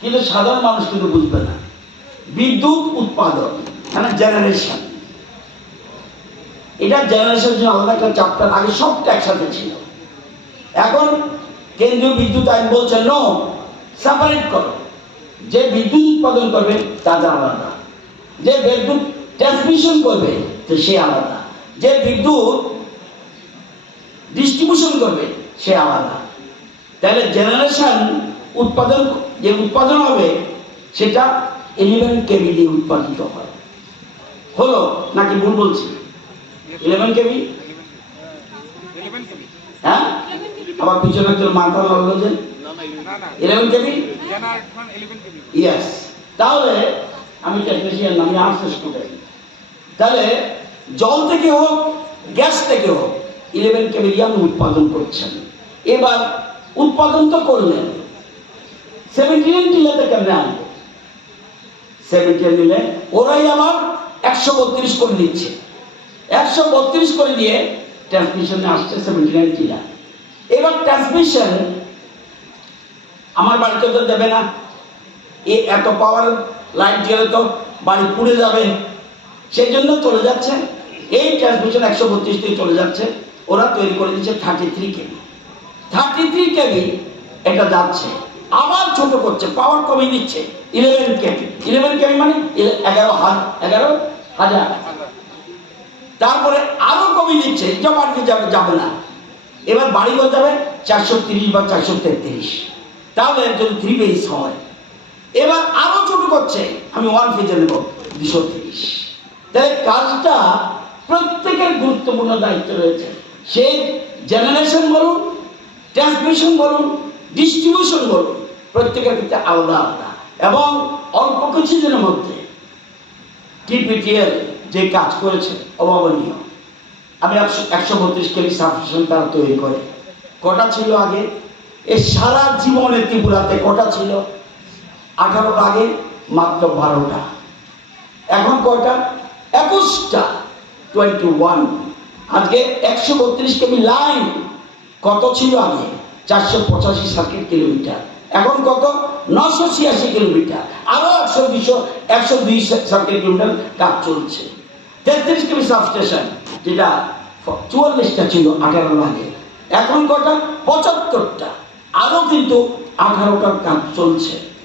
কিন্তু সাধারণ মানুষ কিন্তু বুঝবে না। বিদ্যুৎ উৎপাদন মানে জেনারেশন এটা জেনারেশন জন্য আলাদা একটা চাপ্টার আগে সবটা একসাথে ছিল। এখন কেন্দ্রীয় বিদ্যুৎ আইন বলছে নো সেপারেট করো। যে বিদ্যুৎ উৎপাদন করবে তাদের আলাদা। যে বিদ্যুৎ ট্রান্সমিশন করবে, তো সে আলাদা। যে বিদ্যুৎ ডিস্ট্রিবিউশন করবে, সে আলাদা। তাহলে জেনারেশন উৎপাদন যে উৎপাদন হবে, সেটা ইলেভেন কেবি দিয়ে উৎপাদিত হয়। হলো নাকি ভুল বলছি? Eleven KB? হ্যাঁ? আবার পিছনে একজন মাথা লাগল যে। ইলেভেন কেবি? ইয়েস তাহলে, আমি টেকনিশিয়ান আমি আর্টস স্টুডেন্ট তাহলে, জল থেকে হোক, গ্যাস থেকে হোক ইলেভেন কেভিলিয়াম উৎপাদন করছেন। এবার, উৎপাদন তো করলেন। সেভেন্টিন টিলাতে কেমনে আনব। সেভেন্টিন নিলে ওরাই আবার একশো বত্রিশ করে দিচ্ছে একশো বত্রিশ করে দিয়ে ট্রান্সমিশনে আসছে সেভেন্টি নাইন টিলা। এবার ট্রান্সমিশন আমার বাড়িতে তো দেবে না। এ এত পাওয়ার লাইট গেলে তো বাড়ি পুড়ে যাবে। সেই জন্য চলে যাচ্ছে। এই ট্রান্সমিশন একশো বত্রিশ থেকে চলে যাচ্ছে। ওরা তৈরি করে দিচ্ছে thirty three KB. Thirty three KB এটা যাচ্ছে। আবার ছোট করছে পাওয়ার কমিয়ে দিচ্ছে। ইলেভেন কেবি ইলেভেন কেবি মানে এগারো হাজার এগারো হাজার। তারপরে আরও কমিয়ে দিচ্ছে বাড়িতে যাবে যাবে না। এবার বাড়ি ঘর যাবে? চারশো তিরিশ বা চারশো তেত্রিশ। তাহলে একজন থ্রি পেজ হয়, এবার আরও ছোট করছে, আমি ওয়ান পেজে নেব, দুশো তিরিশ। তাহলে কাজটা প্রত্যেকের গুরুত্বপূর্ণ দায়িত্ব রয়েছে। সেই জেনারেশন বলুন ট্রান্সমিশন বলুন ডিস্ট্রিবিউশন বলুন প্রত্যেকের ক্ষেত্রে আলাদা আলাদা। এবং অল্প কিছুদিনের মধ্যে টিপিটিএল যে কাজ করেছে, অভাবনীয়। আমি একশো একশো বত্রিশ কেজি সাবস্টেশন তারা তৈরি করে। কটা ছিল আগে? এ সারা জীবনে ত্রিপুরাতে কটা ছিল? আঠারোটা আগে, মাত্র বারোটা। এখন কয়টা? একুশটা। টোয়েন্টি ওয়ান আজকে একশো বত্রিশ কেবি লাইন কত ছিল আগে? চারশো পঁচাশি সার্কিট কিলোমিটার এখন কত? নশো ছিয়াশি কিলোমিটার আরও একশো দুইশো, একশো দুই সার্কিট কিলোমিটার কাজ চলছে। তেত্রিশ কিমি সাবস্টেশন যেটা চুয়াল্লিশটা ছিল আঠারো লাগে এখন কটা? পঁচাত্তরটা। আরও কিন্তু আঠারোটার কাজ চলছে।